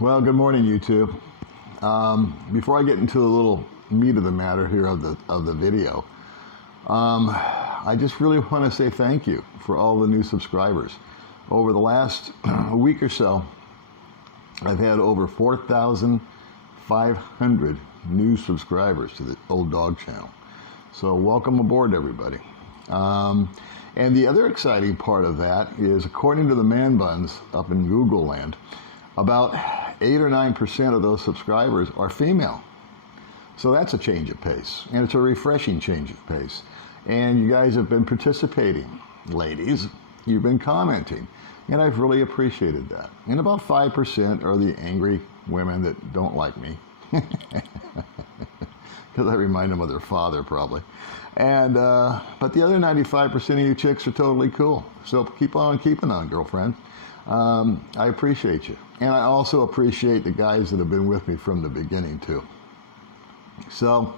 Well, good morning, YouTube. Before I get into the little meat of the matter here of the video, I just really want to say thank you for all the new subscribers. Over the last week or so, I've had over 4,500 new subscribers to the Old Dog channel. So welcome aboard, everybody. And the other exciting part of that is, according to the man buns up in Google land, about 8 or 9% of those subscribers are female. So that's a change of pace, and it's a refreshing change of pace. And you guys have been participating, ladies. You've been commenting, and I've really appreciated that. And about 5% are the angry women that don't like me, because I remind them of their father, probably. And but the other 95% of you chicks are totally cool. So keep on keeping on, girlfriend. I appreciate you. And I also appreciate the guys that have been with me from the beginning, too. So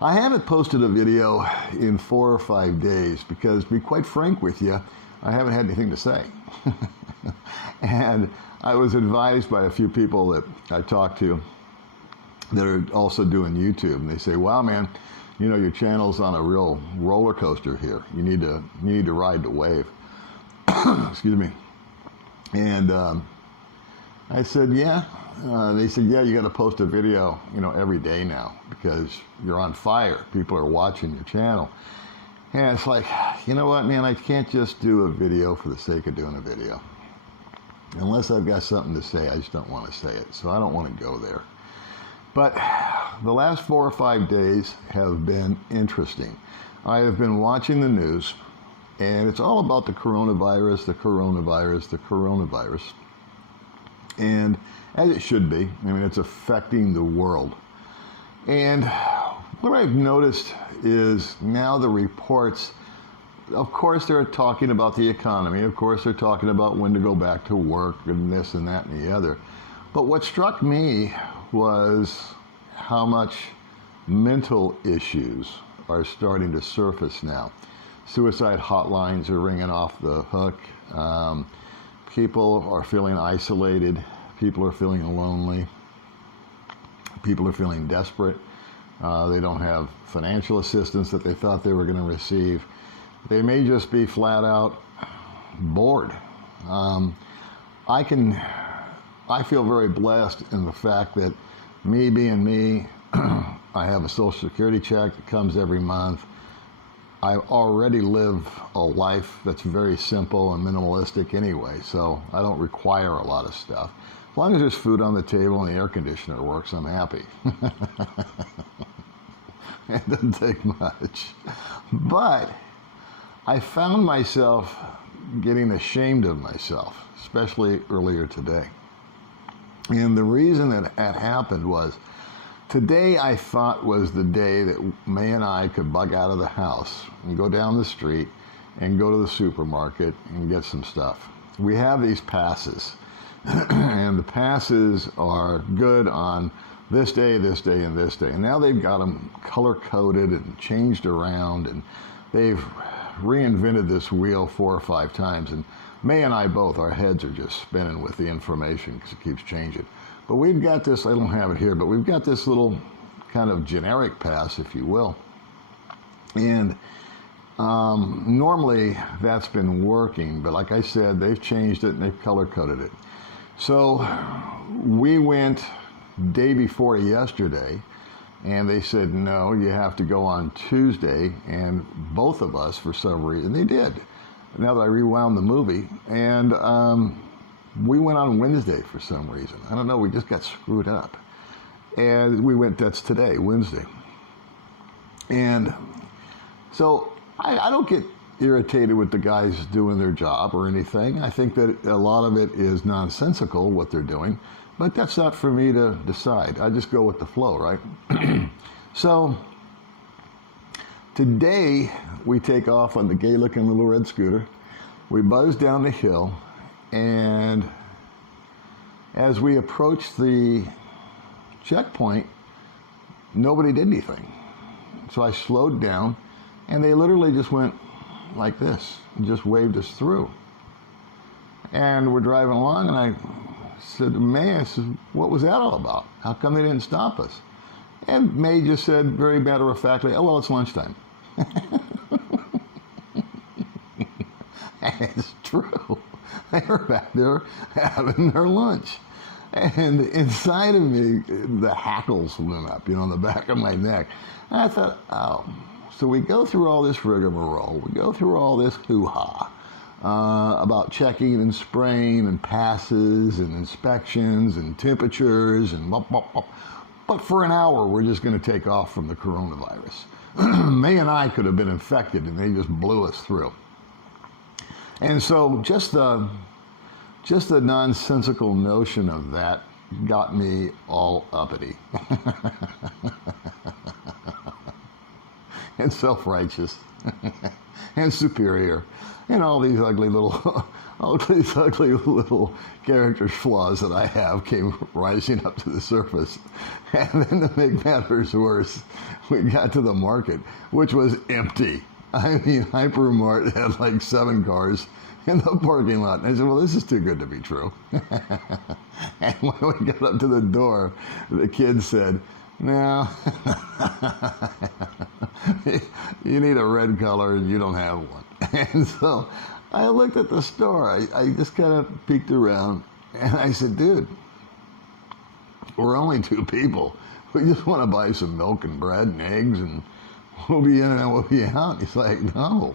I haven't posted a video in 4 or 5 days because, to be quite frank with you, I haven't had anything to say. And I was advised by a few people that I talked to that are also doing YouTube, and they say, wow, man, you know, your channel's on a real roller coaster here. You need to ride the wave. Excuse me. And I said, yeah. They said, yeah, you got to post a video, you know, every day now because you're on fire. People are watching your channel. And it's like, you know what, man, I can't just do a video for the sake of doing a video. Unless I've got something to say, I just don't want to say it. So I don't want to go there. But the last 4 or 5 days have been interesting. I have been watching the news, and it's all about the coronavirus, the coronavirus, the coronavirus. And as it should be, I mean, it's affecting the world. And what I've noticed is now the reports, of course, they're talking about the economy. Of course, they're talking about when to go back to work and this and that and the other. But what struck me was how much mental issues are starting to surface now. Suicide hotlines are ringing off the hook. People are feeling isolated. People are feeling lonely. People are feeling desperate. They don't have financial assistance that they thought they were going to receive. They may just be flat out bored. I feel very blessed in the fact that me being me, I have a Social Security check that comes every month. I already live a life that's very simple and minimalistic anyway, so I don't require a lot of stuff. As long as there's food on the table and the air conditioner works, I'm happy. It doesn't take much. But I found myself getting ashamed of myself, especially earlier today. And the reason that happened was, today I thought was the day that May and I could bug out of the house and go down the street and go to the supermarket and get some stuff. We have these passes, and the passes are good on this day, this day, and this day. And now they've got them color-coded and changed around, and they've reinvented this wheel 4 or 5 times. And May and I both, our heads are just spinning with the information because it keeps changing. But we've got this, I don't have it here, but we've got this little kind of generic pass, if you will. And normally that's been working, but like I said, they've changed it and they've color-coded it. So we went day before yesterday, and they said, no, you have to go on Tuesday, and both of us, for some reason, they did. Now that I rewound the movie, and we went on Wednesday for some reason. I don't know, we just got screwed up. And we went, that's today, Wednesday. And so I don't get irritated with the guys doing their job or anything. I think that a lot of it is nonsensical, what they're doing. But that's not for me to decide. I just go with the flow, right? So today we take off on the gay-looking little red scooter. We buzz down the hill, and as we approach the checkpoint, nobody did anything. So I slowed down, and they literally just went like this and just waved us through. And we're driving along, and I said to May, I said, what was that all about? How come they didn't stop us? And May just said very matter-of-factly, oh, well, it's lunchtime. And it's true. They were back there having their lunch. And inside of me, the hackles went up, on the back of my neck. And I thought, oh, so we go through all this rigmarole. We go through all this hoo-ha about checking and spraying and passes and inspections and temperatures and blah, blah, blah. But for an hour, we're just going to take off from the coronavirus. May and I could have been infected, and they just blew us through. And so just the nonsensical notion of that got me all uppity and self-righteous and superior, and all these ugly little character flaws that I have came rising up to the surface. And then to make matters worse, we got to the market, which was empty. I mean, Hypermart had like 7 cars in the parking lot. And I said, well, this is too good to be true. And when we got up to the door, the kid said, no, you need a red color and you don't have one. And so I looked at the store. I just kind of peeked around and I said, dude, we're only 2 people. We just want to buy some milk and bread and eggs and we'll be in and we'll be out. He's like, no.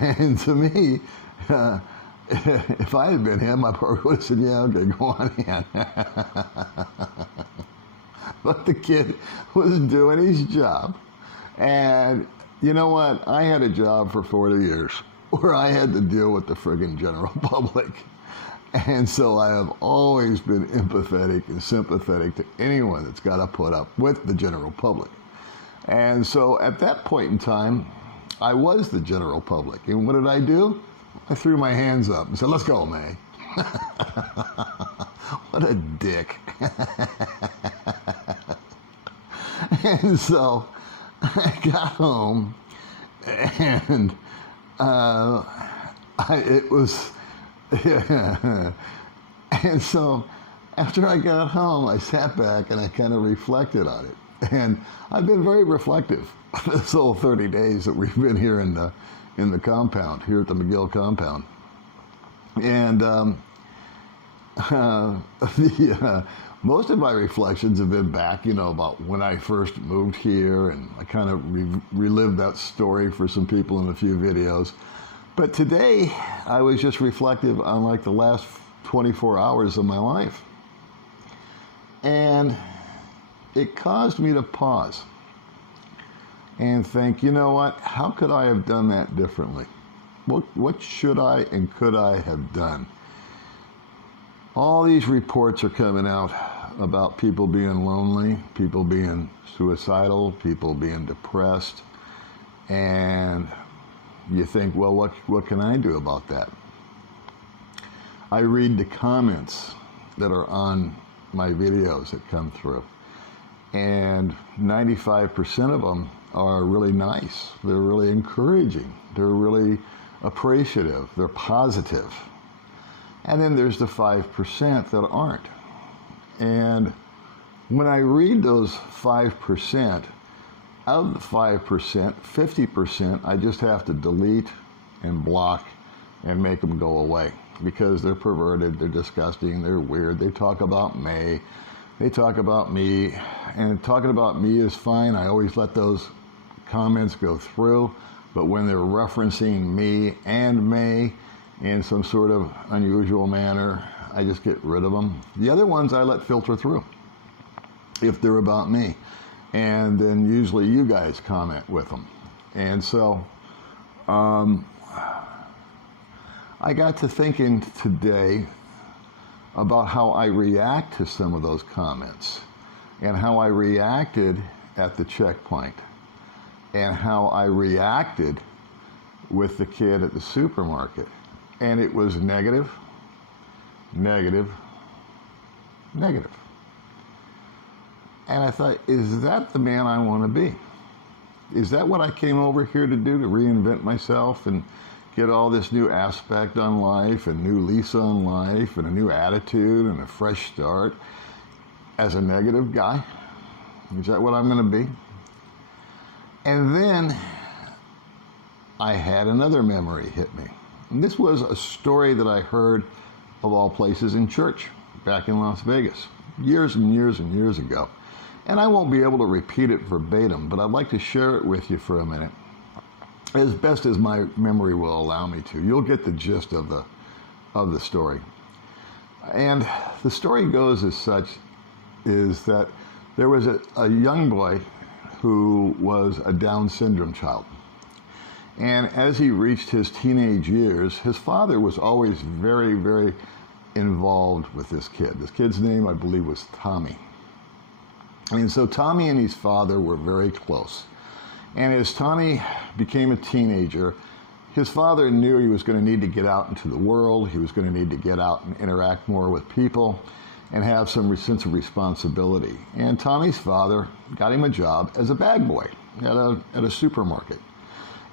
And to me, if I had been him, I probably would have said, yeah, okay, go on in. But the kid was doing his job. And you know what? I had a job for 40 years where I had to deal with the friggin' general public. And so I have always been empathetic and sympathetic to anyone that's got to put up with the general public. And so at that point in time, I was the general public. And what did I do? I threw my hands up and said, let's go, May. What a dick. And so I got home and it was, and so after I got home, I sat back and I kind of reflected on it. And I've been very reflective this whole 30 days that we've been here in the compound, here at the McGill compound. And most of my reflections have been back, about when I first moved here, and I kind of relived that story for some people in a few videos. But today, I was just reflective on like the last 24 hours of my life. And it caused me to pause and think, you know what, how could I have done that differently? What should I and could I have done? All these reports are coming out about people being lonely, people being suicidal, people being depressed, and you think, well, what can I do about that? I read the comments that are on my videos that come through, and 95% of them are really nice. They're really encouraging. They're really appreciative. They're positive. And then there's the 5% that aren't. And when I read those 5%, out of the 5%, 50% I just have to delete and block and make them go away because they're perverted, they're disgusting, they're weird. They talk about May, they talk about me, and talking about me is fine. I always let those comments go through, but when they're referencing me and May in some sort of unusual manner, I just get rid of them. The other ones I let filter through if they're about me. And then usually you guys comment with them. And so I got to thinking today about how I react to some of those comments and how I reacted at the checkpoint and how I reacted with the kid at the supermarket. And it was negative, negative, negative. And I thought, is that the man I want to be? Is that what I came over here to do, to reinvent myself and get all this new aspect on life and new lease on life and a new attitude and a fresh start as a negative guy? Is that what I'm going to be? And then I had another memory hit me. And this was a story that I heard, of all places, in church back in Las Vegas years and years and years ago. And I won't be able to repeat it verbatim, but I'd like to share it with you for a minute, as best as my memory will allow me to. You'll get the gist of the story. And the story goes as such, is that there was a young boy who was a Down syndrome child. And as he reached his teenage years, his father was always very, very involved with this kid. This kid's name, I believe, was Tommy. And so Tommy and his father were very close. And as Tommy became a teenager, his father knew he was going to need to get out into the world. He was going to need to get out and interact more with people and have some sense of responsibility. And Tommy's father got him a job as a bag boy at a supermarket.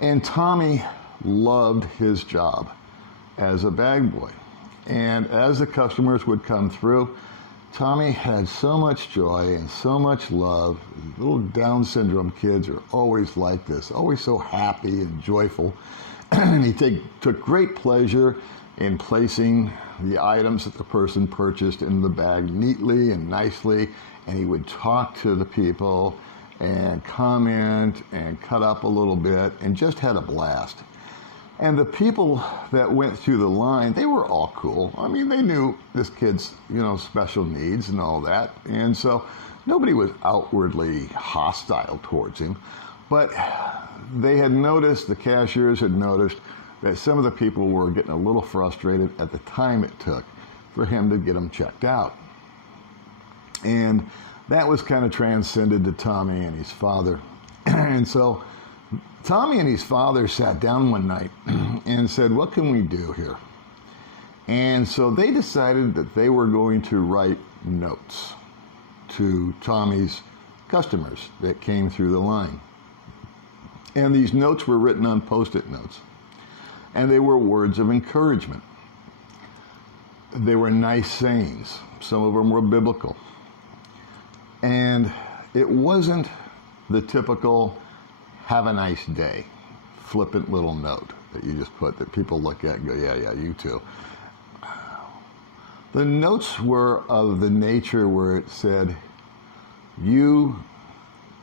And Tommy loved his job as a bag boy. And as the customers would come through, Tommy had so much joy and so much love. Little Down syndrome kids are always like this, always so happy and joyful. And he took great pleasure in placing the items that the person purchased in the bag neatly and nicely. And he would talk to the people and comment and cut up a little bit and just had a blast. And the people that went through the line, they were all cool. I mean, they knew this kid's, special needs and all that. And so nobody was outwardly hostile towards him. But they had noticed, the cashiers had noticed, that some of the people were getting a little frustrated at the time it took for him to get them checked out. And that was kind of transcended to Tommy and his father. And so Tommy and his father sat down one night and said, what can we do here? And so they decided that they were going to write notes to Tommy's customers that came through the line. And these notes were written on Post-it notes. And they were words of encouragement. They were nice sayings. Some of them were biblical. And it wasn't the typical have a nice day, flippant little note that you just put that people look at and go, yeah, you too. The notes were of the nature where it said, you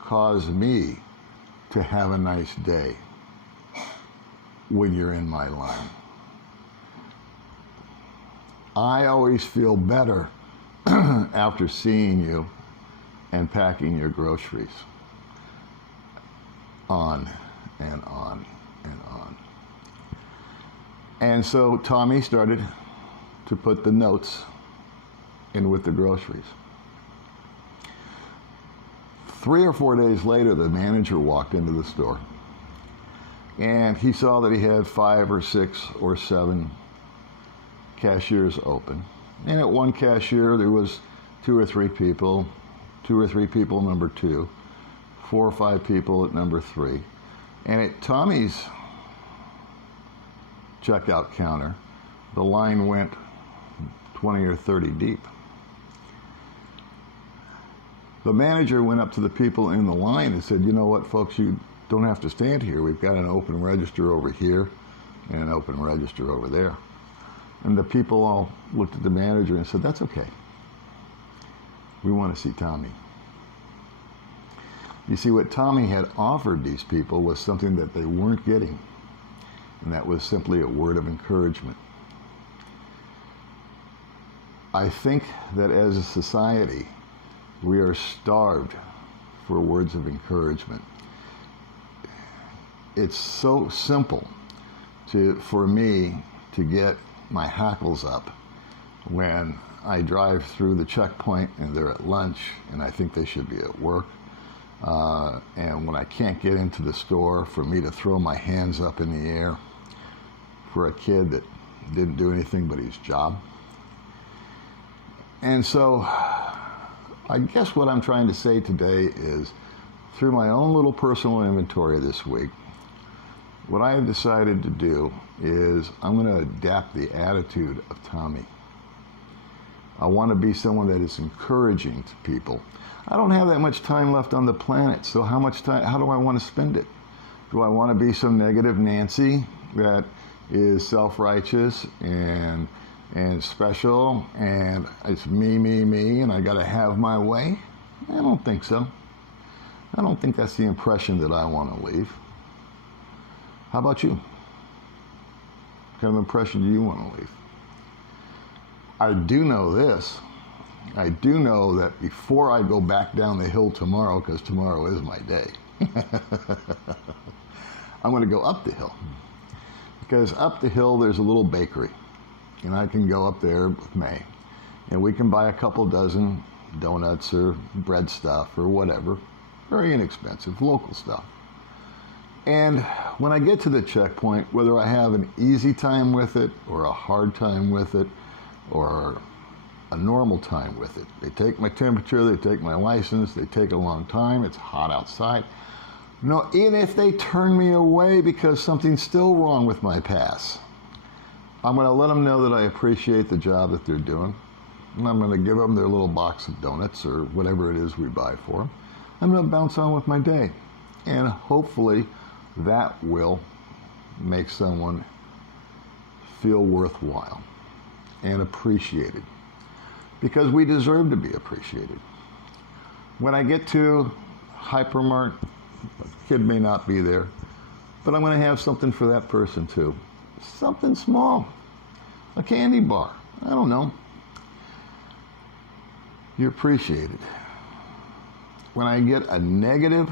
cause me to have a nice day when you're in my line. I always feel better after seeing you and packing your groceries. On and on and on. And so Tommy started to put the notes in with the groceries. 3 or 4 days later, the manager walked into the store and he saw that he had 5 or 6 or 7 cashiers open. And at one cashier, there was 2 or 3 people, 2 or 3 people number 2, 4 or 5 people at number 3. And at Tommy's checkout counter, the line went 20 or 30 deep. The manager went up to the people in the line and said, you know what, folks, you don't have to stand here. We've got an open register over here and an open register over there. And the people all looked at the manager and said, that's okay. We want to see Tommy. You see, what Tommy had offered these people was something that they weren't getting, and that was simply a word of encouragement. I think that as a society, we are starved for words of encouragement. It's so simple for me to get my hackles up when I drive through the checkpoint and they're at lunch and I think they should be at work. And when I can't get into the store, for me to throw my hands up in the air for a kid that didn't do anything but his job. And so I guess what I'm trying to say today is, through my own little personal inventory this week, What I have decided to do is I'm going to adapt the attitude of Tommy. I want to be someone that is encouraging to people. I don't have that much time left on the planet, so how do I want to spend it? Do I want to be some negative Nancy that is self-righteous and special and it's me, and I got to have my way? I don't think so. I don't think that's the impression that I want to leave. How about you? What kind of impression do you want to leave? I do know this. I do know that before I go back down the hill tomorrow, because tomorrow is my day, I'm going to go up the hill. Because up the hill there's a little bakery. And I can go up there with May. And we can buy a couple dozen donuts or bread stuff or whatever. Very inexpensive, local stuff. And when I get to the checkpoint, whether I have an easy time with it or a hard time with it or a normal time with it, they take my temperature, they take my license, they take a long time, it's hot outside. No, even if they turn me away because something's still wrong with my pass, I'm going to let them know that I appreciate the job that they're doing. And I'm going to give them their little box of donuts or whatever it is we buy for them. I'm going to bounce on with my day. And hopefully that will make someone feel worthwhile and appreciated. Because we deserve to be appreciated. When I get to Hypermart, the kid may not be there, but I'm going to have something for that person too. Something small, a candy bar, I don't know. You're appreciated. When I get a negative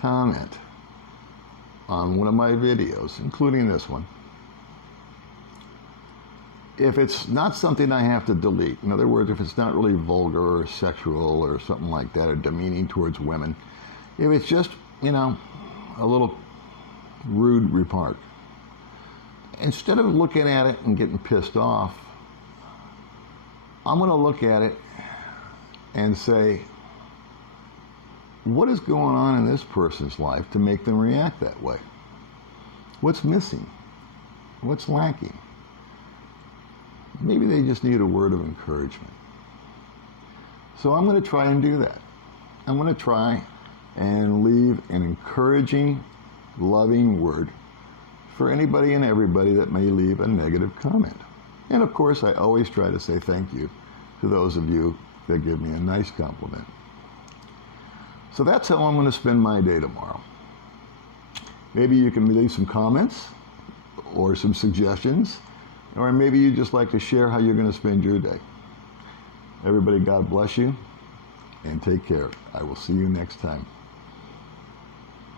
comment on one of my videos, including this one, if it's not something I have to delete, in other words, if it's not really vulgar or sexual or something like that or demeaning towards women, if it's just, a little rude remark, instead of looking at it and getting pissed off, I'm going to look at it and say, what is going on in this person's life to make them react that way? What's missing? What's lacking? Maybe they just need a word of encouragement. So I'm going to try and do that. I'm going to try and leave an encouraging, loving word for anybody and everybody that may leave a negative comment. And of course, I always try to say thank you to those of you that give me a nice compliment. So that's how I'm going to spend my day tomorrow. Maybe you can leave some comments or some suggestions, or maybe you'd just like to share how you're going to spend your day. Everybody, God bless you, and take care. I will see you next time.